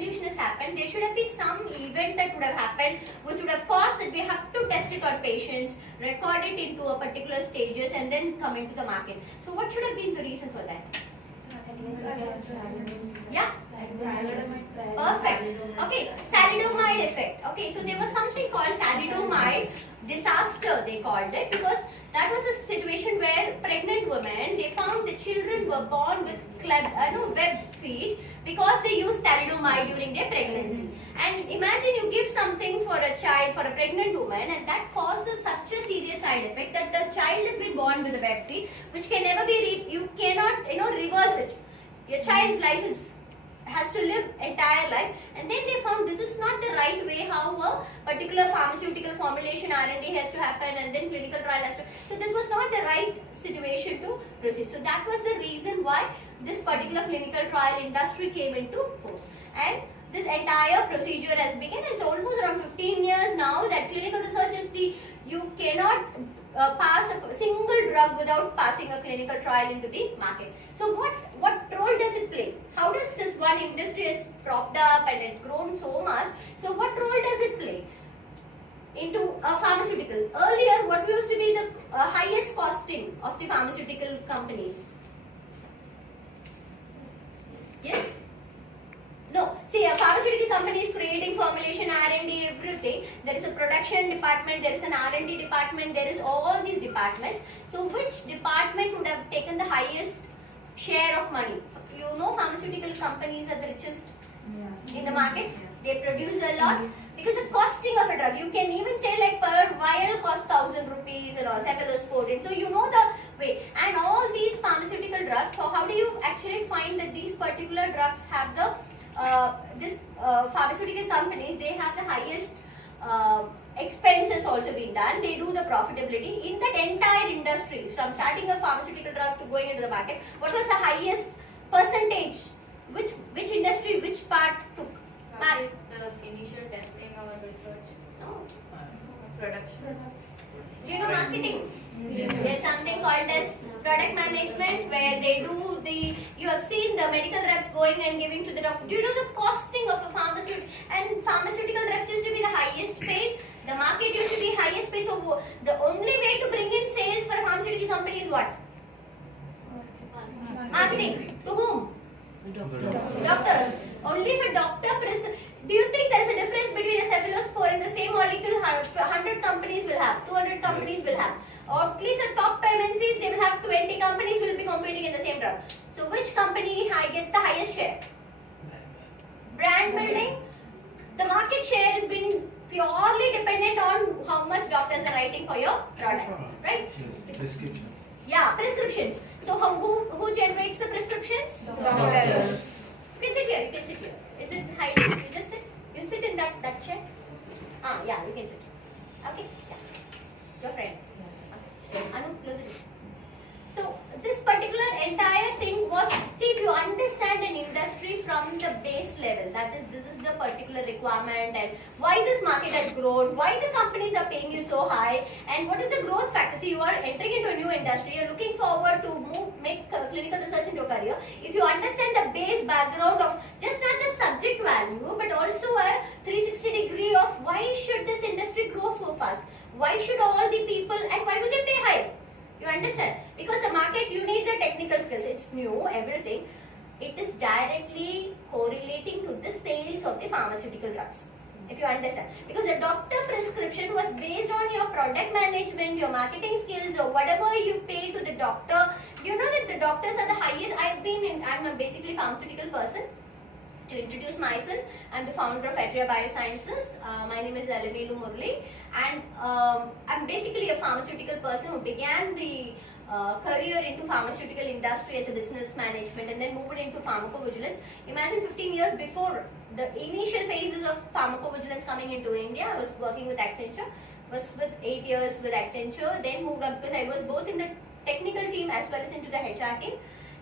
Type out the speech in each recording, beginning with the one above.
evolution has happened, there should have been some event that would have happened which would have caused that we have to test it on patients, record it into a particular stages and then come into the market. So what should have been the reason for that? Yeah? Perfect. Okay, thalidomide effect. Okay, so there was something called thalidomide disaster, they called it, because that was a situation where pregnant women, they found the children were born with web feet because they used thalidomide during their pregnancy. And imagine you give something for a child, for a pregnant woman, and that causes such a serious side effect that the child has been born with a web feet, which can never be, you cannot, reverse it. Your child's life has to live entire life, and then they found this is not the right way how a particular pharmaceutical formulation R&D has to happen, and then clinical trial has to. So this was not the right situation to proceed. So that was the reason why this particular clinical trial industry came into force, and this entire procedure has begun. It's almost around 15 years now that clinical research is you cannot pass a single drug without passing a clinical trial into the market. So what role does it play? How does this one industry has propped up and it's grown so much? So what role does it play into a pharmaceutical? Earlier, what used to be the highest costing of the pharmaceutical companies? Yes? No. See, a pharmaceutical company is creating formulation, R&D, everything. There is a production department, there is an R&D department, there is all these departments. So which department would have taken the highest share of money? You know, pharmaceutical companies are the richest in the market. They produce a lot because the costing of a drug, you can even say like per vial cost 1,000 rupees and all, cephalosporin. So you know the way. And all these pharmaceutical drugs, so how do you actually find that these particular drugs have the pharmaceutical companies, they have the highest expenses also being done. They do the profitability in that entire industry, from starting a pharmaceutical drug to going into the market. What was the highest percentage? Which industry, which part took? The initial testing or research. No. Production. Do you know marketing? Yes. There's something called as product management, where they do you have seen the medical reps going and giving to the doctor. Do you know the costing of a pharmaceutical? And pharmaceutical reps used to be the highest paid. The market used to be highest paid. So the only way to bring in sales for a pharmaceutical company is what? Marketing. To whom? Doctors. Only for doctor. Do you think there is a difference between a cephalosporin, the same molecule 100 companies will have, 200 companies will have, or at least the top MNCs, they will have 20 companies will be competing in the same drug. So which company gets the highest share? Brand building. The market share has been purely dependent on how much doctors are writing for your product, right? Prescription. Yeah, prescriptions. So who generates the prescriptions? Doctors. You can sit here. You can sit here. Is it hiding? You just sit. You sit in that chair. Yeah, you can sit. Okay. Yeah. Your friend. Okay. Anu, close it. So this particular entire thing was, see, if you understand an industry from the base level, that is, this is the particular requirement and why this market has grown, why the companies are paying you so high, and what is the growth factor. See, you are entering into a new industry, you are looking forward to make clinical research into a career. If you understand the base background of just not the subject value, but also a 360 degree of why should this industry grow so fast, why should all the people, and why do they pay high? You understand? Because the market, you need the technical skills. It's new, everything. It is directly correlating to the sales of the pharmaceutical drugs. If you understand. Because the doctor prescription was based on your product management, your marketing skills, or whatever you pay to the doctor. You know that the doctors are the highest. I'm a basically pharmaceutical person. To introduce myself, I'm the founder of HR Biosciences. My name is Alavelu Murli, and I'm basically a pharmaceutical person who began the career into pharmaceutical industry as a business management and then moved into pharmacovigilance. Imagine 15 years before the initial phases of pharmacovigilance coming into India, I was working with Accenture, was with 8 years with Accenture, then moved up because I was both in the technical team as well as into the HR team,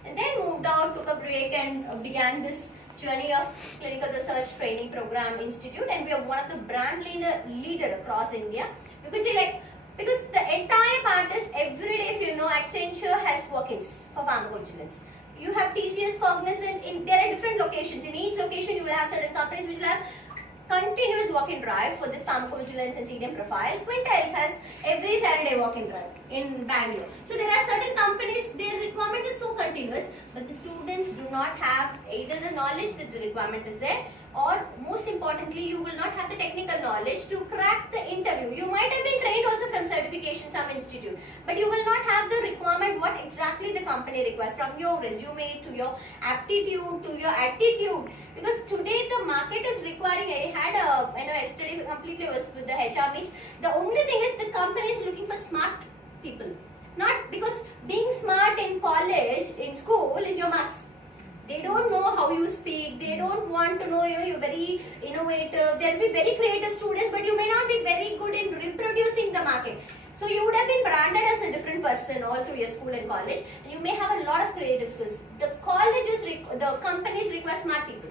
and then moved out, took a break, and began this journey of clinical research training program institute, and we are one of the brand leader across India. You could say, like, because the entire part is every day, if you know, Accenture has walk-ins for pharmacovigilance. You have TCS, Cognizant. There are different locations. In each location, you will have certain companies which will have continuous walk-in drive for this pharmacovigilance and CDM profile. Quintiles has every Saturday walk-in drive in Bangalore. So there are certain companies, their requirement is so continuous, but the students do not have either the knowledge that the requirement is there, or most importantly, you will not have the technical knowledge to crack the interview. You might have been trained also from certification, some institute, but you will not have the requirement what exactly the company requires from your resume to your aptitude to your attitude. Because today the market is requiring, I had yesterday completely was with the HR meets. The only thing is the company is looking for smart people. Not because being smart in college, in school is your marks. They don't know how you speak. They don't want to know you're very innovative. There will be very creative students, but you may not be very good in reproducing the market. So you would have been branded as a different person all through your school and college. And you may have a lot of creative skills. The companies require smart people.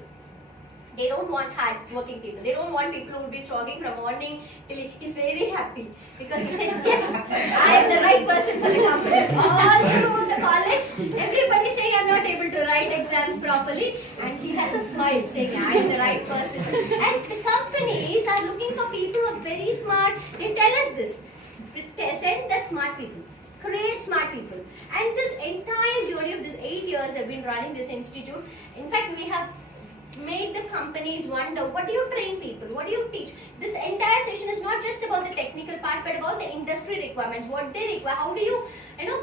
They don't want hard working people. They don't want people who will be struggling from morning till he's very happy because he says, yes, I am the right person for the company. All through the college, everybody saying I'm not able to write exams properly, and he has a smile saying I am the right person. And the companies are looking for people who are very smart. They tell us this. Send the smart people. Create smart people. And this entire journey of these 8 years I've been running this institute. In fact, we have made the companies wonder, what do you train people? What do you teach? This entire session is not just about the technical part, but about the industry requirements, what they require. How do you,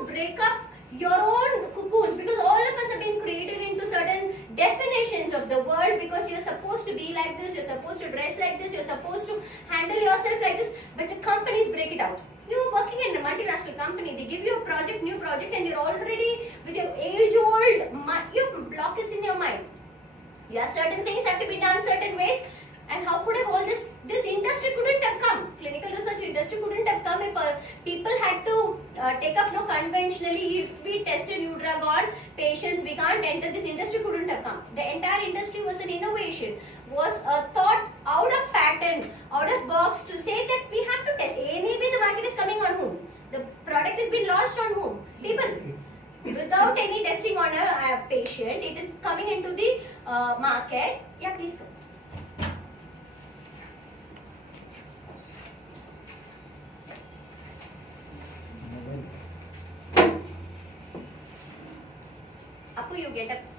break up your own cocoons? Because all of us have been created into certain definitions of the world, because you're supposed to be like this, you're supposed to dress like this, you're supposed to handle yourself like this, but the companies break it out. You're working in a multinational company, they give you a project, new project, and you're already with your age-old, your block is in your mind. Yeah, certain things have to be done certain ways, and how could have all this industry couldn't have come. Clinical research industry couldn't have come if people had to take up conventionally. If we tested new drug on patients, we can't enter. This industry couldn't have come. The entire industry was an innovation, was a thought out of pattern, out of box to say that we have to test. Anyway, the market is coming on whom? The product has been launched on whom? People. Without any testing on a patient, it is coming into the market. Yeah, please come. Appu, you get up.